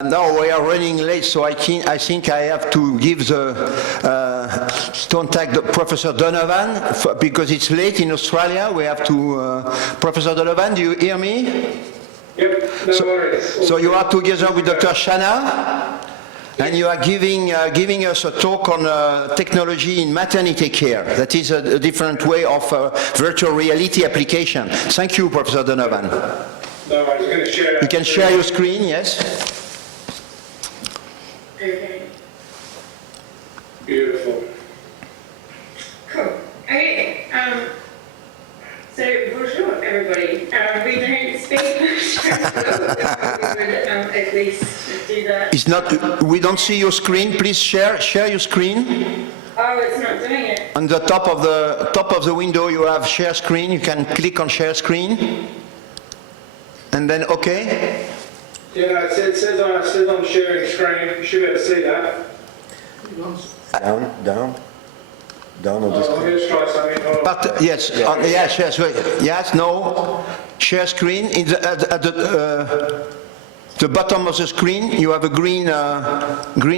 Now we are running late, so I think I have to give the contact Professor Donovan because it's late in Australia. We have to. Professor Donovan, do you hear me? Yep, no worries. So you are together with Dr. Shanna, and you are giving us a talk on technology in maternity care. That is a different way of virtual reality application. Thank you, Professor Donovan. No worries. I'm going to share. You can share your screen, yes. Okay. Beautiful. Cool. Okay. So bonjour, everybody. We don't speak much. We would at least do that. It's not. We don't see your screen. Please share your screen. Oh, it's not doing it. On the top of the window, you have share screen. You can click on share screen, and then OK. Yeah, it says on sharing screen. You should be able to see that. Down on the Let screen. me just try something. Hold on. But yes, yes, no. Share screen. At the bottom of the screen, you have a green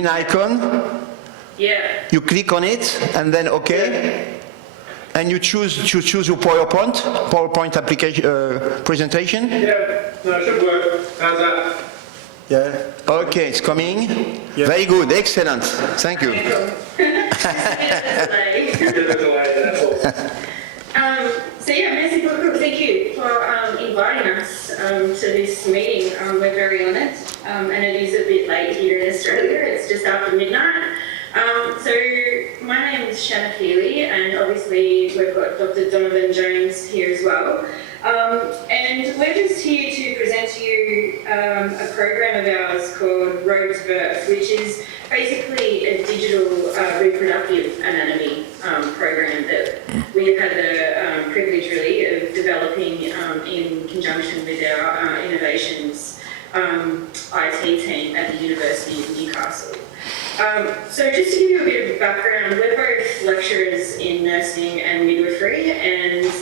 icon. Yeah. You click on it, and then OK. And you choose your PowerPoint application presentation. Yeah, no, it should work. How's that? Yeah. Okay, it's coming. Yeah. Very good, excellent. Thank you. Delay. Bit of a delay, that's all. So yeah, merci beaucoup. Thank you for inviting us to this meeting. We're very honoured, and it is a bit late here in Australia. It's just after midnight. So my name is Shanna Fealy, and obviously we've got Dr. Donovan Jones here as well. And we're just here to present to you a program of ours called Road to Birth, which is basically a digital reproductive anatomy program that we have had the privilege really of developing in conjunction with our Innovations IT team at the University of Newcastle. So just to give you a bit of background, we're both lecturers in nursing and midwifery, and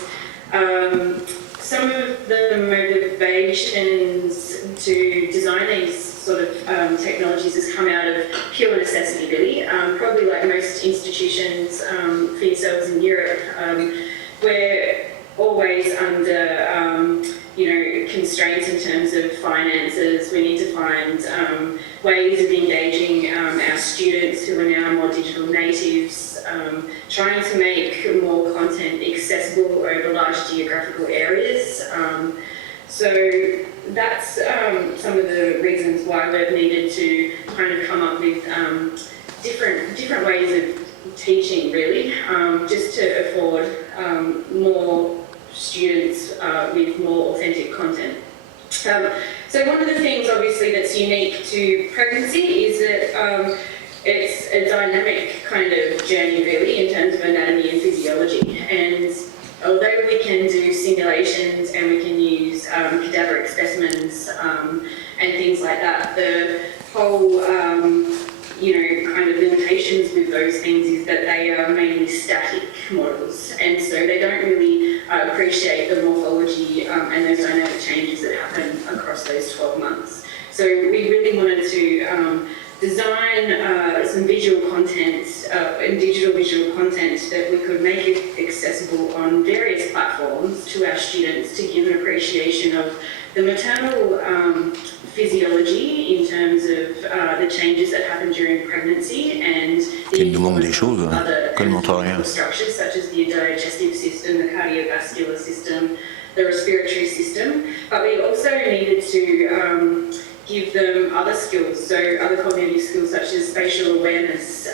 some of the motivations to design these sort of technologies has come out of pure necessity, really. Probably like most institutions for yourselves in Europe, we're always under constraints in terms of finances. We need to find ways of engaging our students who are now more digital natives, trying to make more content accessible over large geographical areas. So that's some of the reasons why we've needed to kind of come up with different ways of teaching, really, just to afford more students with more authentic content. So one of the things obviously that's unique to pregnancy is that it's a dynamic kind of journey really in terms of anatomy and physiology, and although we can do simulations and we can use cadaveric specimens and things like that, the whole kind of limitations with those things is that they are mainly static models, and so they don't really appreciate the morphology and those dynamic changes that happen across those 12 months. So we really wanted to design some visual content and digital visual content that we could make it accessible on various platforms to our students to give an appreciation of the maternal physiology in terms of the changes that happen during pregnancy and the other structures such as the digestive system, the cardiovascular system, the respiratory system. But we also needed to give them other skills, so other cognitive skills such as spatial awareness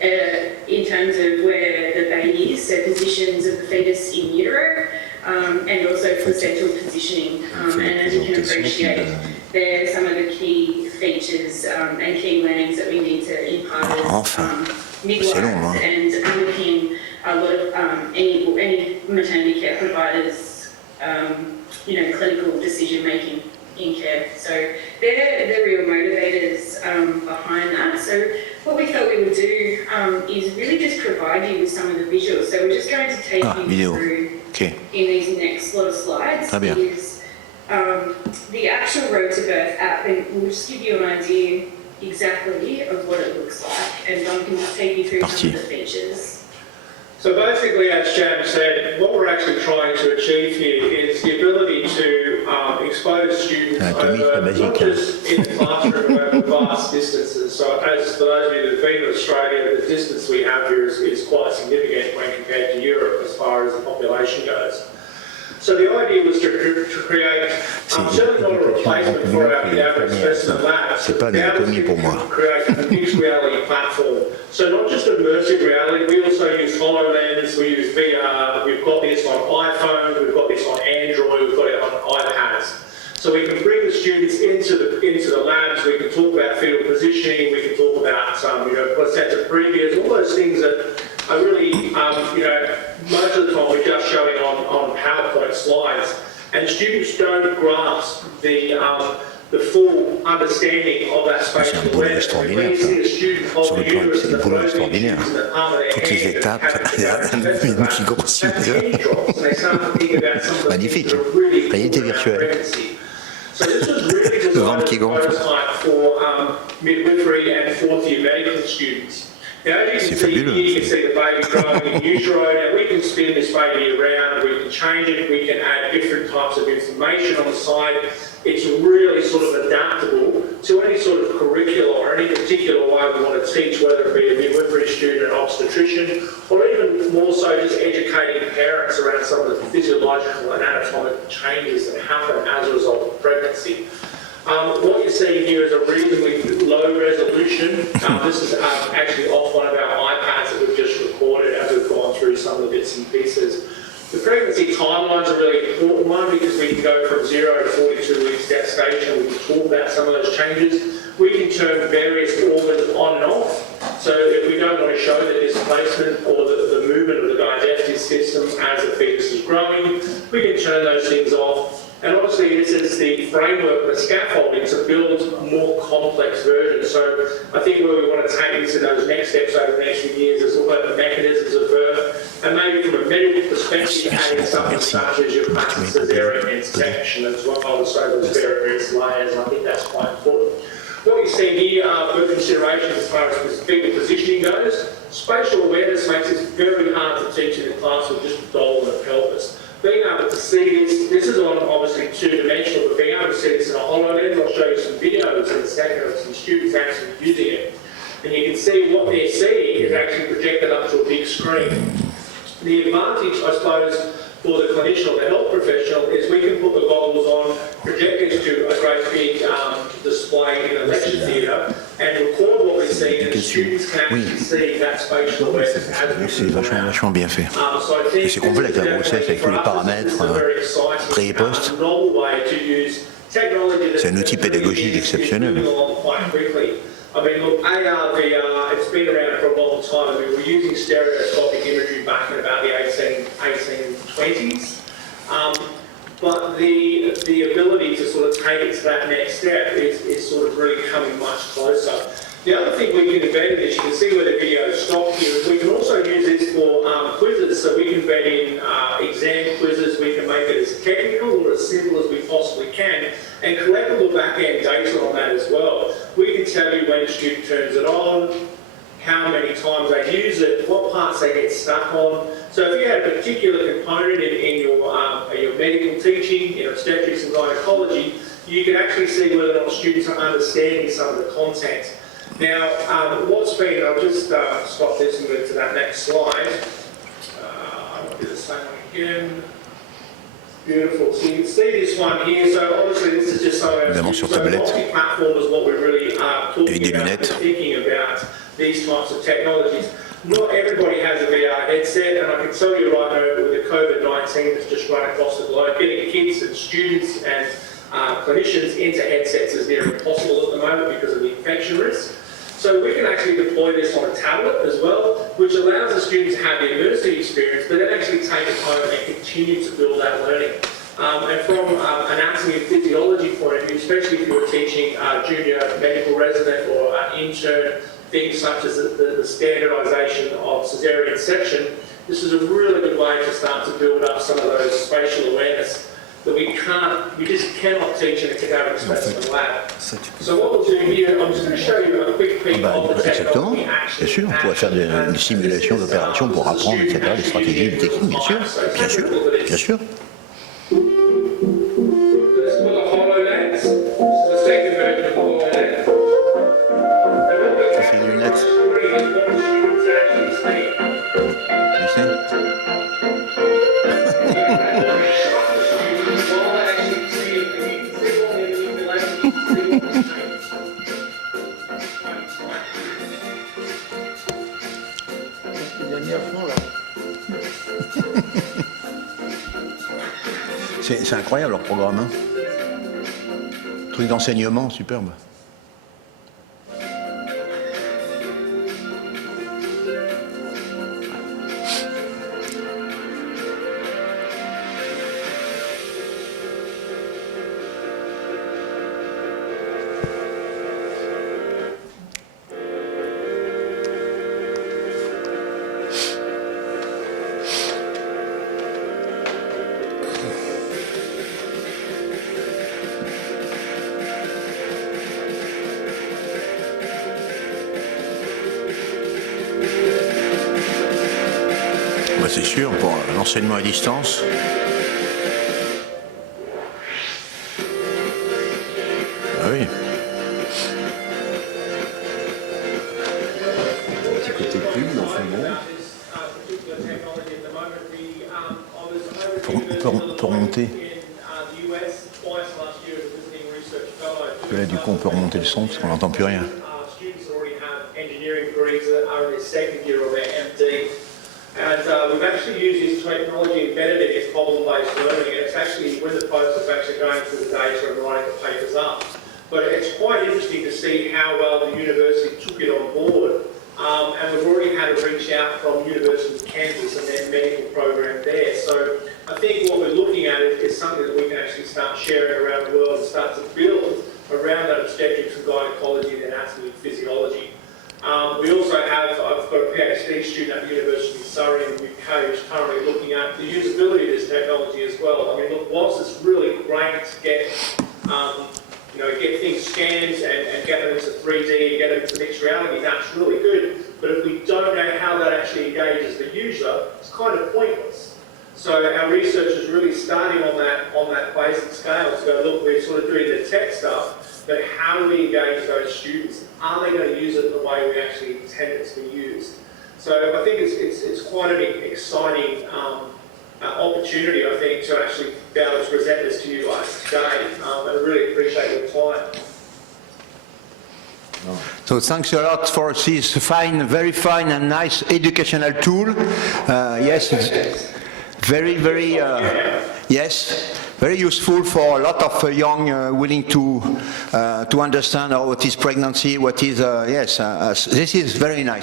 in terms of where the baby is, so positions of the fetus in utero, and also placental positioning. And as you can appreciate, there are some of the key features and key learnings that we need to impart as midwives and underpin a lot of any maternity care providers' clinical decision making in care. So they're the real motivators behind that. So what we thought we would do is really just provide you with some of the visuals. So we're just going to take you through in these next lot of slides is The actual Road to Birth app, and we'll just give you an idea exactly of what it looks like, and Don can just take you through some of the features. So basically, as Shan said, what we're actually trying to achieve here is the ability to expose students over, not just in the classroom, over vast distances. So as for those of you that have been to Australia, the distance we have here is quite significant when compared to Europe as far as the population goes. So the idea was to create, certainly not a replacement for our average specimen labs, but create a mixed reality platform. So not just immersive reality, we also use HoloLens, we use VR, we've got this on iPhones, we've got this on Android, we've got it on iPads. So we can bring the students into the labs, we can talk about fetal positioning, we can talk about placenta previas, all those things that are really, most of the time we're just showing on PowerPoint slides, and students don't grasp the full understanding of that spatial awareness. When you see a student hold the uterus and the protein in the palm of their hand, magnifique, réalité virtuelle. So this was really designed as a prototype for midwifery and fourth-year medical students. Now, as you can see here, you can see the baby growing in utero. Now, we can spin this baby around, we can change it, we can add different types of information on the side. It's really sort of adaptable to any sort of curriculum or any particular way we want to teach, whether it be a midwifery student, an obstetrician, or even more so just educating parents around some of the physiological and anatomical changes that happen as a result of pregnancy. What you're seeing here is a reasonably low resolution. This is actually off one of our iPads that we've just recorded as we've gone through some of the bits and pieces. The pregnancy timelines are a really important one because we can go from 0 to 42 weeks gestation. We can talk about some of those changes. We can turn various organs on and off. So if we don't want to show the displacement or the movement of the digestive system as the fetus is growing, we can turn those things off. And obviously this is the framework, the scaffolding to build more complex versions. So I think where we want to take this in those next steps over the next few years is look at the mechanisms of birth, and maybe from a medical perspective, adding something such as your classic cesarean section as well, so those various layers. I think that's quite important. What you see here are for consideration as far as fetal positioning goes. Spatial awareness makes it very hard to teach in the class with just a doll and a pelvis. Being able to see this is on obviously two-dimensional, but being able to see this in a HoloLens, I'll show you some videos in a second of some students actually using it. And you can see what they're seeing is actually projected up to a big screen. The advantage, I suppose, for the clinician or the health professional is we can put the goggles on, project this to a great big display in a lecture theatre, and record what we're seeing, and students can actually see that spatial awareness. C'est vachement bien fait. C'est complexe, la grossesse avec tous les paramètres, pré et post. C'est un outil pédagogique exceptionnel. I mean, look, AR, VR, it's been around for a long time. I mean, we're using stereoscopic imagery back in about the 1820s. But the ability to sort of take it to that next step is sort of really coming much closer. The other thing we can embed in this, you can see where the video stopped here, is we can also use this for quizzes. So we can embed in exam quizzes, we can make it as technical or as simple as we possibly can, and collectible back-end data on that as well. We can tell you when a student turns it on, how many times they use it, what parts they get stuck on. So if you had a particular component in your medical teaching, in obstetrics and gynecology, you can actually see whether or not students are understanding some of the content. Now, what's been, I'll just stop this and move to that next slide. I'll do the same one again. Beautiful. So you can see this one here. So obviously this is just so multi-platform is what we're really talking about, thinking about these types of technologies. Not everybody has a VR headset, and I can tell you right now with the COVID-19 that's just run across the globe, getting kids and students and clinicians into headsets is near impossible at the moment because of the infection risk. So we can actually deploy this on a tablet as well, which allows the students to have the immersive experience, but then actually take it home and continue to build that learning. And from an anatomy and physiology point of view, especially if you're teaching a junior medical resident or an intern, things such as the standardisation of caesarean section, this is a really good way to start to build up some of those spatial awareness that we just cannot teach in a cadaver specimen lab. So what we'll do here, I'm just going to show you a quick peek of the Exactement, technology bien sûr, on pourrait faire une simulation d'opération pour apprendre, etc., des stratégies, des techniques, bien sûr, bien sûr, bien sûr. This is with a HoloLens. This is the second version of HoloLens. Ça c'est une lunette, tu sais. C'est incroyable leur programme, hein. Truc d'enseignement, superbe. Bah, c'est sûr, pour l'enseignement à distance. Ah oui. Petit côté pub, mais enfin bon. On peut remonter. Là, du coup, on peut remonter le son parce qu'on n'entend plus rien. And we've actually used this technology embedded in its problem-based learning, and it's actually when the folks are actually going through the data and writing the papers up. But it's quite interesting to see how well the university took it on board. And we've already had a reach out from University of Kansas and their medical program there. So I think what we're looking at is something that we can actually start sharing around the world and start to build around that obstetrics and gynecology and anatomy and physiology. We also have, I've got a PhD student at the University of Surrey in the UK who's currently looking at the usability of this technology as well. I mean, look, whilst it's really great to get, get things scanned and get them into 3D and get them into mixed reality, that's really good. But if we don't know how that actually engages the user, it's kind of pointless. So our research is really starting on that basic scale to go, look, we're sort of doing the tech stuff, but how do we engage those students? Are they going to use it the way we actually intend it to be used? So I think it's quite an exciting opportunity, I think, to actually be able to present this to you guys today. And I really appreciate your time. So thanks a lot for this fine, very fine and nice educational tool. Yes, very, very, yes. Very useful for a lot of young willing to understand what is pregnancy, what is, this is very nice.